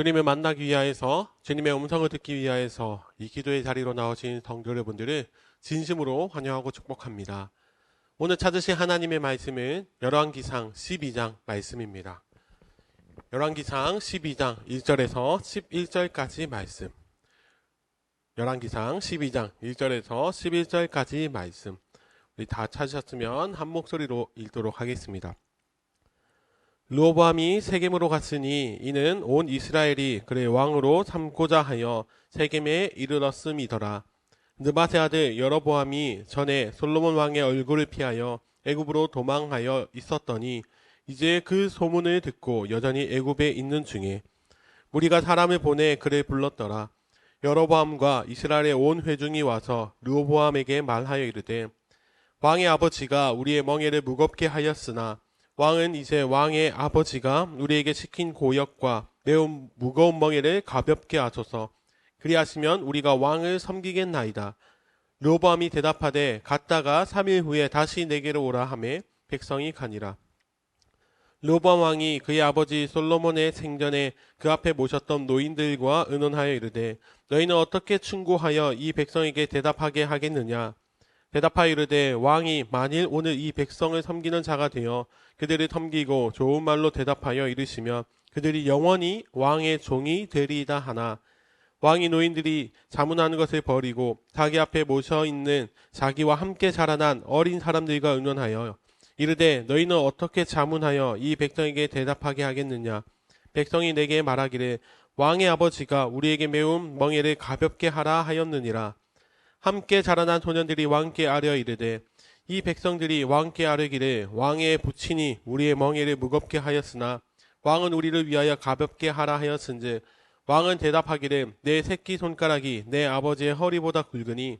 주님을 만나기 위하여서 주님의 음성을 듣기 위하여서 이 기도의 자리로 나오신 성도 여러분들을 진심으로 환영하고 축복합니다. 오늘 찾으신 하나님의 말씀은 열왕기상 12장 말씀입니다. 열왕기상 12장 1절에서 11절까지 말씀. 열왕기상 12장 1절에서 11절까지 말씀. 우리 다 찾으셨으면 한 목소리로 읽도록 하겠습니다. 르호보암이 세겜으로 갔으니 이는 온 이스라엘이 그의 왕으로 삼고자 하여 세겜에 이르렀음이더라. 느밧의 아들 여로보암이 전에 솔로몬 왕의 얼굴을 피하여 애굽으로 도망하여 있었더니 이제 그 소문을 듣고 여전히 애굽에 있는 중에 무리가 사람을 보내 그를 불렀더라. 여로보암과 이스라엘의 온 회중이 와서 르호보암에게 말하여 이르되 왕의 아버지가 우리의 멍에를 무겁게 하였으나 왕은 이제 왕의 아버지가 우리에게 시킨 고역과 매우 무거운 멍에를 가볍게 하소서. 그리하시면 우리가 왕을 섬기겠나이다. 르호보암이 대답하되 갔다가 3일 후에 다시 내게로 오라 하매 백성이 가니라. 르호보암 왕이 그의 아버지 솔로몬의 생전에 그 앞에 모셨던 노인들과 의논하여 이르되 너희는 어떻게 충고하여 이 백성에게 대답하게 하겠느냐. 대답하여 이르되 왕이 만일 오늘 이 백성을 섬기는 자가 되어 그들을 섬기고 좋은 말로 대답하여 이르시면 그들이 영원히 왕의 종이 되리이다 하나 왕이 노인들이 자문하는 것을 버리고 자기 앞에 모셔 있는 자기와 함께 자라난 어린 사람들과 의논하여 이르되 너희는 어떻게 자문하여 이 백성에게 대답하게 하겠느냐. 백성이 내게 말하기를 왕의 아버지가 우리에게 매운 멍에를 가볍게 하라 하였느니라. 함께 자라난 소년들이 왕께 아뢰어 이르되 이 백성들이 왕께 아뢰기를 왕의 부친이 우리의 멍에를 무겁게 하였으나 왕은 우리를 위하여 가볍게 하라 하였은즉 왕은 대답하기를 내 새끼 손가락이 내 아버지의 허리보다 굵으니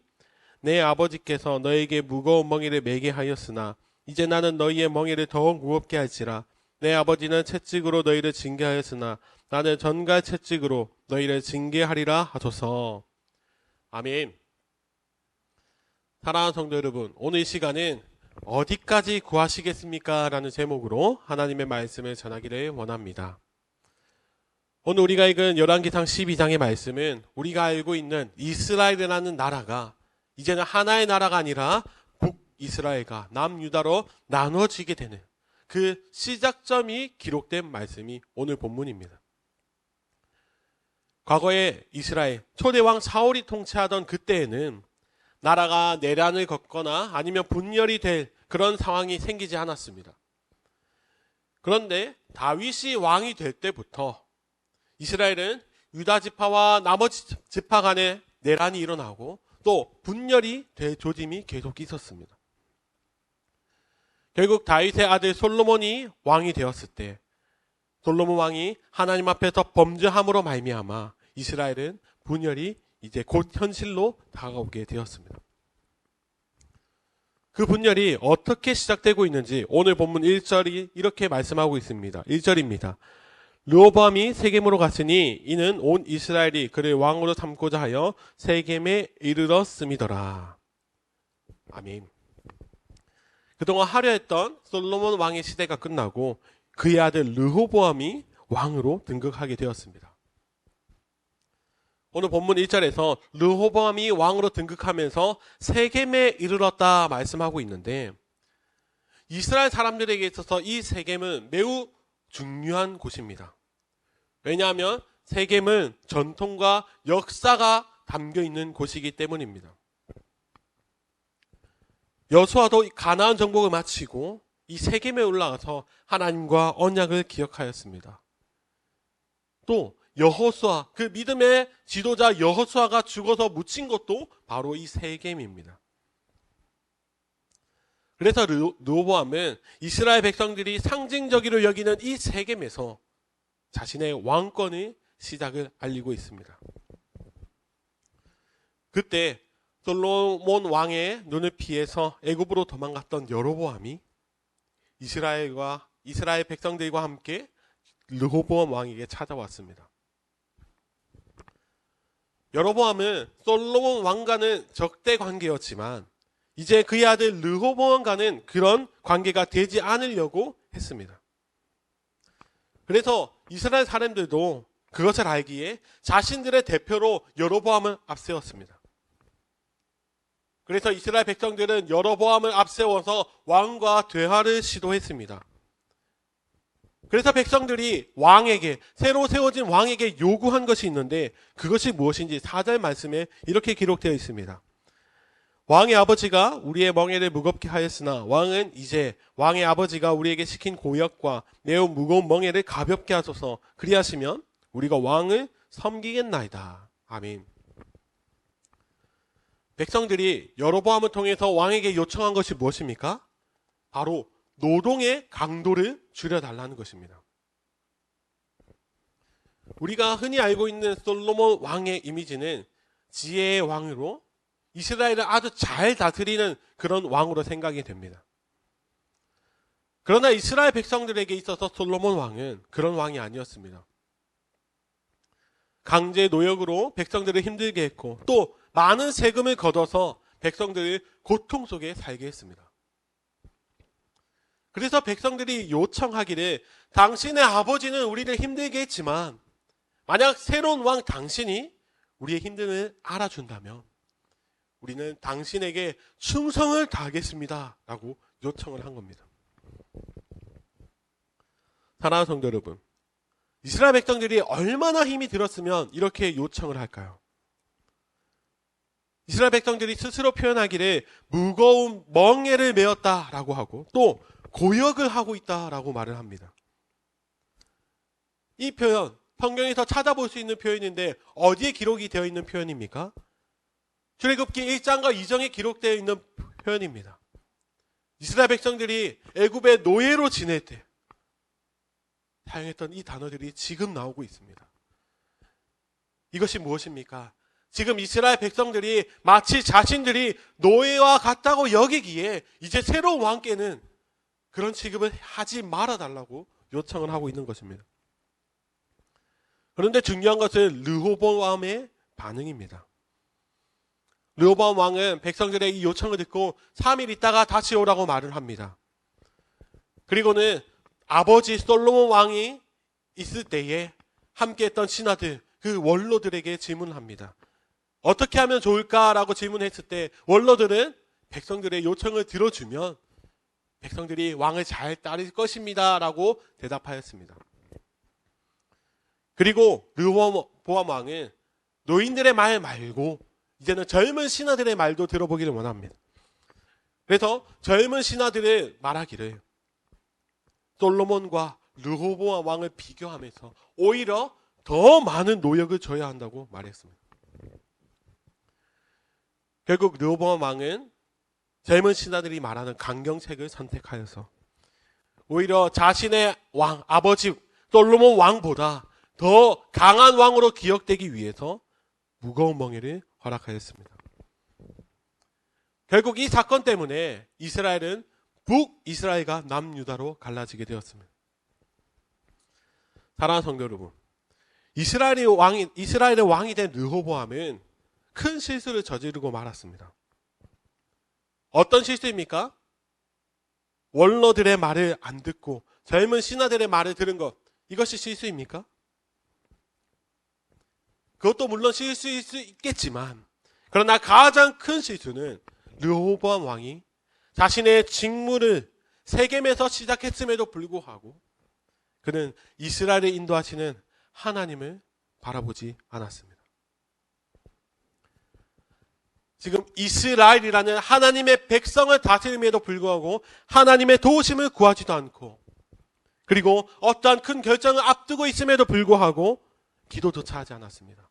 내 아버지께서 너에게 무거운 멍에를 매게 하였으나 이제 나는 너희의 멍에를 더욱 무겁게 할지라. 내 아버지는 채찍으로 너희를 징계하였으나 나는 전갈 채찍으로 너희를 징계하리라 하소서. 아멘. 사랑하는 성도 여러분, 오늘 이 시간은 어디까지 구하시겠습니까? 라는 제목으로 하나님의 말씀을 전하기를 원합니다. 오늘 우리가 읽은 열왕기상 12장의 말씀은 우리가 알고 있는 이스라엘이라는 나라가 이제는 하나의 나라가 아니라 북이스라엘과 남유다로 나눠지게 되는 그 시작점이 기록된 말씀이 오늘 본문입니다. 과거에 이스라엘 초대왕 사울이 통치하던 그때에는 나라가 내란을 겪거나 아니면 분열이 될 그런 상황이 생기지 않았습니다. 그런데 다윗이 왕이 될 때부터 이스라엘은 유다 지파와 나머지 지파 간에 내란이 일어나고 또 분열이 될 조짐이 계속 있었습니다. 결국 다윗의 아들 솔로몬이 왕이 되었을 때 솔로몬 왕이 하나님 앞에서 범죄함으로 말미암아 이스라엘은 분열이 이제 곧 현실로 다가오게 되었습니다. 그 분열이 어떻게 시작되고 있는지 오늘 본문 1절이 이렇게 말씀하고 있습니다. 1절입니다. 르호보암이 세겜으로 갔으니 이는 온 이스라엘이 그를 왕으로 삼고자 하여 세겜에 이르렀음이더라. 아멘. 그동안 화려했던 솔로몬 왕의 시대가 끝나고 그의 아들 르호보암이 왕으로 등극하게 되었습니다. 오늘 본문 1절에서 르호보암이 왕으로 등극하면서 세겜에 이르렀다 말씀하고 있는데 이스라엘 사람들에게 있어서 이 세겜은 매우 중요한 곳입니다. 왜냐하면 세겜은 전통과 역사가 담겨있는 곳이기 때문입니다. 여호수아도 가나안 정복을 마치고 이 세겜에 올라가서 하나님과 언약을 기억하였습니다. 또 여호수아, 그 믿음의 지도자 여호수아가 죽어서 묻힌 것도 바로 이 세겜입니다. 그래서 르호보암은 이스라엘 백성들이 상징적으로 여기는 이 세겜에서 자신의 왕권의 시작을 알리고 있습니다. 그때 솔로몬 왕의 눈을 피해서 애굽으로 도망갔던 여로보암이 이스라엘 백성들과 함께 르호보암 왕에게 찾아왔습니다. 여로보암은 솔로몬 왕과는 적대 관계였지만 이제 그의 아들 르호보암과는 그런 관계가 되지 않으려고 했습니다. 그래서 이스라엘 사람들도 그것을 알기에 자신들의 대표로 여로보암을 앞세웠습니다. 그래서 이스라엘 백성들은 여로보암을 앞세워서 왕과 대화를 시도했습니다. 그래서 백성들이 왕에게, 새로 세워진 왕에게 요구한 것이 있는데 그것이 무엇인지 4절 말씀에 이렇게 기록되어 있습니다. 왕의 아버지가 우리의 멍에를 무겁게 하였으나 왕은 이제 왕의 아버지가 우리에게 시킨 고역과 매우 무거운 멍에를 가볍게 하소서. 그리하시면 우리가 왕을 섬기겠나이다. 아멘. 백성들이 여로보암을 통해서 왕에게 요청한 것이 무엇입니까? 바로 노동의 강도를 줄여달라는 것입니다. 우리가 흔히 알고 있는 솔로몬 왕의 이미지는 지혜의 왕으로 이스라엘을 아주 잘 다스리는 그런 왕으로 생각이 됩니다. 그러나 이스라엘 백성들에게 있어서 솔로몬 왕은 그런 왕이 아니었습니다. 강제 노역으로 백성들을 힘들게 했고 또 많은 세금을 걷어서 백성들을 고통 속에 살게 했습니다. 그래서 백성들이 요청하기를 당신의 아버지는 우리를 힘들게 했지만 만약 새로운 왕 당신이 우리의 힘듦을 알아준다면 우리는 당신에게 충성을 다하겠습니다 라고 요청을 한 겁니다. 사랑하는 성도 여러분, 이스라엘 백성들이 얼마나 힘이 들었으면 이렇게 요청을 할까요? 이스라엘 백성들이 스스로 표현하기를 무거운 멍에를 메었다라고 하고 또 고역을 하고 있다라고 말을 합니다. 이 표현, 성경에서 찾아볼 수 있는 표현인데 어디에 기록이 되어 있는 표현입니까? 출애굽기 1장과 2장에 기록되어 있는 표현입니다. 이스라엘 백성들이 애굽의 노예로 지낼 때 사용했던 이 단어들이 지금 나오고 있습니다. 이것이 무엇입니까? 지금 이스라엘 백성들이 마치 자신들이 노예와 같다고 여기기에 이제 새로운 왕께는 그런 취급을 하지 말아달라고 요청을 하고 있는 것입니다. 그런데 중요한 것은 르호보암의 반응입니다. 르호보암 왕은 백성들의 이 요청을 듣고 3일 있다가 다시 오라고 말을 합니다. 그리고는 아버지 솔로몬 왕이 있을 때에 함께했던 신하들, 그 원로들에게 질문을 합니다. 어떻게 하면 좋을까라고 질문했을 때 원로들은 백성들의 요청을 들어주면 백성들이 왕을 잘 따를 것입니다 라고 대답하였습니다. 그리고 르호보암 왕은 노인들의 말 말고 이제는 젊은 신하들의 말도 들어보기를 원합니다. 그래서 젊은 신하들의 말하기를 솔로몬과 르호보암 왕을 비교하면서 오히려 더 많은 노역을 져야 한다고 말했습니다. 결국 르호보암 왕은 젊은 신하들이 말하는 강경책을 선택하여서 오히려 자신의 왕, 아버지 솔로몬 왕보다 더 강한 왕으로 기억되기 위해서 무거운 멍에를 허락하였습니다. 결국 이 사건 때문에 이스라엘은 북이스라엘과 남유다로 갈라지게 되었습니다. 사랑하는 성도 여러분, 이스라엘의 왕이 된 르호보암은 큰 실수를 저지르고 말았습니다. 어떤 실수입니까? 원로들의 말을 안 듣고 젊은 신하들의 말을 들은 것, 이것이 실수입니까? 그것도 물론 실수일 수 있겠지만 그러나 가장 큰 실수는 르호보암 왕이 자신의 직무를 세겜에서 시작했음에도 불구하고 그는 이스라엘을 인도하시는 하나님을 바라보지 않았습니다. 지금 이스라엘이라는 하나님의 백성을 다스림에도 불구하고 하나님의 도우심을 구하지도 않고 그리고 어떠한 큰 결정을 앞두고 있음에도 불구하고 기도조차 하지 않았습니다.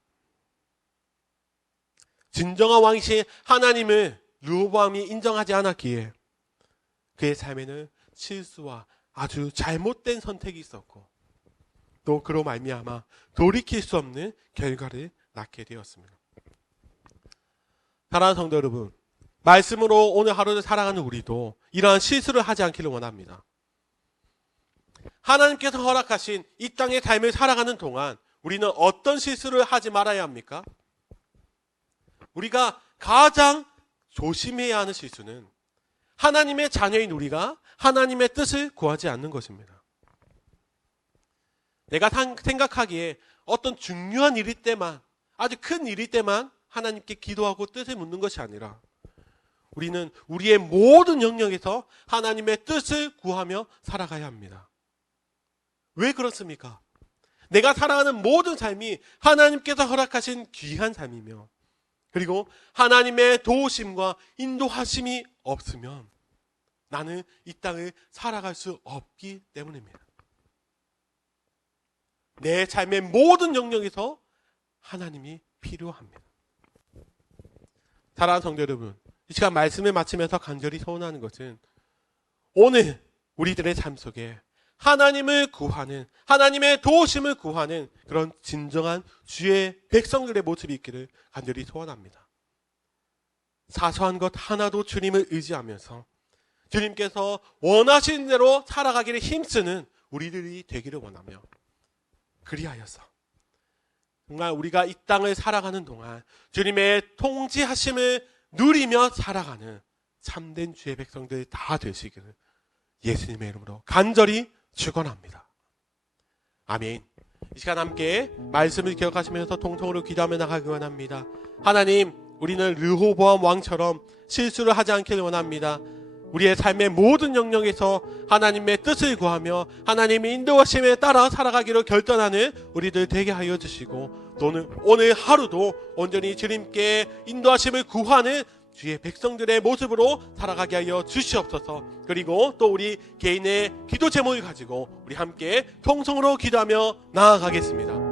진정한 왕이신 하나님을 르호보암이 인정하지 않았기에 그의 삶에는 실수와 아주 잘못된 선택이 있었고 또 그로 말미암아 돌이킬 수 없는 결과를 낳게 되었습니다. 사랑하는 성도 여러분, 말씀으로 오늘 하루를 살아가는 우리도 이러한 실수를 하지 않기를 원합니다. 하나님께서 허락하신 이 땅의 삶을 살아가는 동안 우리는 어떤 실수를 하지 말아야 합니까? 우리가 가장 조심해야 하는 실수는 하나님의 자녀인 우리가 하나님의 뜻을 구하지 않는 것입니다. 내가 생각하기에 어떤 중요한 일일 때만, 아주 큰 일일 때만 하나님께 기도하고 뜻을 묻는 것이 아니라 우리는 우리의 모든 영역에서 하나님의 뜻을 구하며 살아가야 합니다. 왜 그렇습니까? 내가 살아가는 모든 삶이 하나님께서 허락하신 귀한 삶이며, 그리고 하나님의 도우심과 인도하심이 없으면 나는 이 땅을 살아갈 수 없기 때문입니다. 내 삶의 모든 영역에서 하나님이 필요합니다. 사랑하는 성도 여러분, 이 시간 말씀을 마치면서 간절히 소원하는 것은 오늘 우리들의 삶 속에 하나님을 구하는, 하나님의 도우심을 구하는 그런 진정한 주의 백성들의 모습이 있기를 간절히 소원합니다. 사소한 것 하나도 주님을 의지하면서 주님께서 원하시는 대로 살아가기를 힘쓰는 우리들이 되기를 원하며, 그리하여서 정말 우리가 이 땅을 살아가는 동안 주님의 통치하심을 누리며 살아가는 참된 주의 백성들 다 되시기를 예수님의 이름으로 간절히 축원합니다. 아멘. 이 시간 함께 말씀을 기억하시면서 통성으로 기도하며 나가기 원합니다. 하나님, 우리는 르호보암 왕처럼 실수를 하지 않기를 원합니다. 우리의 삶의 모든 영역에서 하나님의 뜻을 구하며 하나님의 인도하심에 따라 살아가기로 결단하는 우리들 되게 하여 주시고, 또는 오늘 하루도 온전히 주님께 인도하심을 구하는 주의 백성들의 모습으로 살아가게 하여 주시옵소서. 그리고 또 우리 개인의 기도 제목을 가지고 우리 함께 통성으로 기도하며 나아가겠습니다.